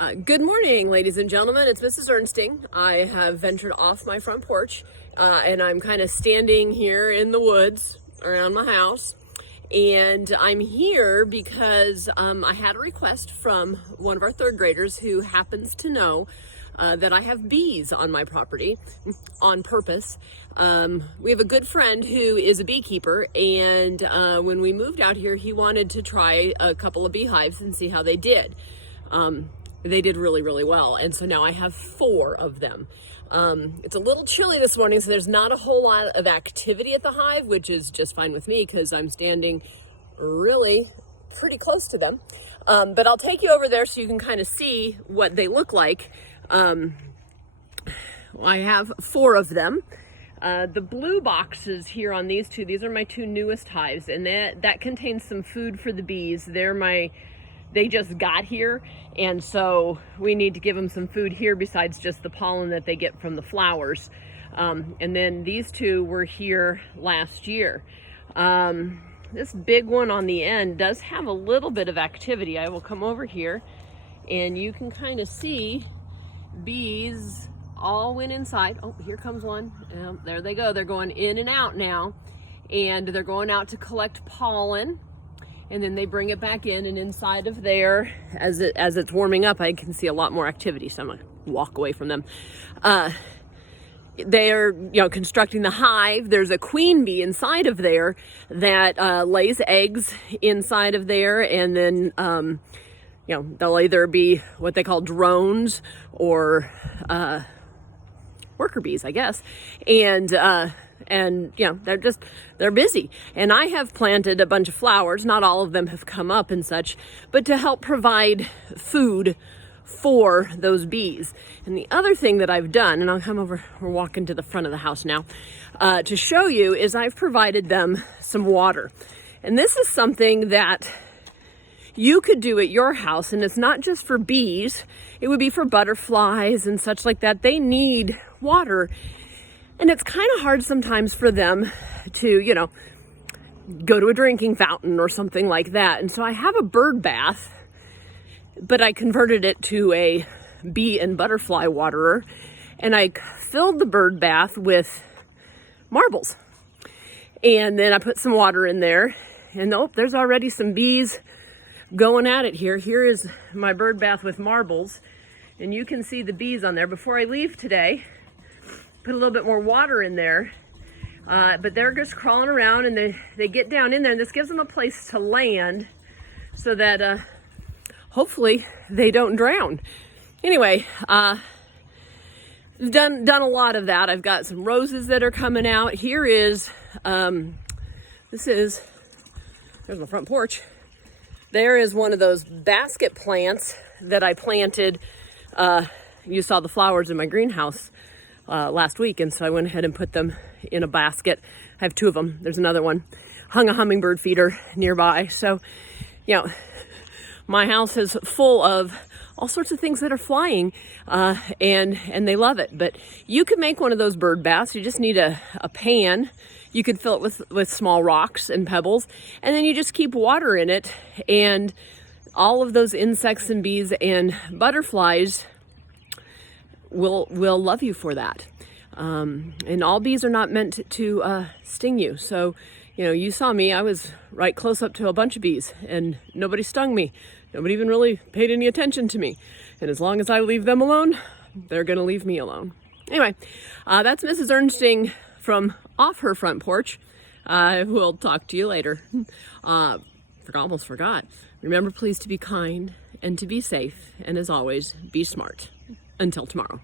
Good morning, ladies and gentlemen. It's Mrs. Ernsting. I have ventured off my front porch, and I'm kind of standing here in the woods around my house. And I'm here because I had a request from one of our third graders who happens to know that I have bees on my property on purpose. We have a good friend who is a beekeeper, and when we moved out here, he wanted to try a couple of beehives and see how they did. They did really, really well. And so now I have 4 of them. It's a little chilly this morning, so there's not a whole lot of activity at the hive, which is just fine with me because I'm standing really pretty close to them. But I'll take you over there so you can kind of see what they look like. I have 4 of them. The blue boxes here on these 2, these are my 2 newest hives, and that contains some food for the bees. They just got here, and so we need to give them some food here besides just the pollen that they get from the flowers. And then these 2 were here last year. This big one on the end does have a little bit of activity. I will come over here and you can kind of see bees all went inside. Oh, here comes one. There they go. They're going in and out now, and they're going out to collect pollen. And then they bring it back in, and inside of there, as it's warming up, I can see a lot more activity. So I'm gonna walk away from them. They're constructing the hive. There's a queen bee inside of there that lays eggs inside of there, and then they'll either be what they call drones or worker bees, I guess, and they're busy. And I have planted a bunch of flowers. Not all of them have come up and such, but to help provide food for those bees. And the other thing that I've done, and I'll come over, we're walking to the front of the house now, to show you, is I've provided them some water. And this is something that you could do at your house, and it's not just for bees. It would be for butterflies and such like that. They need water. And it's kind of hard sometimes for them to, go to a drinking fountain or something like that. And so I have a bird bath, but I converted it to a bee and butterfly waterer. And I filled the bird bath with marbles. And then I put some water in there. And there's already some bees going at it here. Here is my bird bath with marbles. And you can see the bees on there. Before I leave today, put a little bit more water in there, but they're just crawling around, and they get down in there, and this gives them a place to land so that hopefully they don't drown. Anyway, I've done a lot of that. I've got some roses that are coming out. Here is there's my front porch. There is one of those basket plants that I planted. You saw the flowers in my greenhouse last week, and so I went ahead and put them in a basket. I have 2 of them. There's another one. Hung a hummingbird feeder nearby. So, my house is full of all sorts of things that are flying, and they love it. But you could make one of those bird baths. You just need a pan. You could fill it with small rocks and pebbles, and then you just keep water in it, and all of those insects and bees and butterflies will love you for that. And all bees are not meant to sting you. So, you saw me, I was right close up to a bunch of bees, and nobody stung me. Nobody even really paid any attention to me. And as long as I leave them alone, they're gonna leave me alone. Anyway, that's Mrs. Ernsting from off her front porch. I will talk to you later. Almost forgot. Remember, please, to be kind and to be safe. And as always, be smart. Until tomorrow.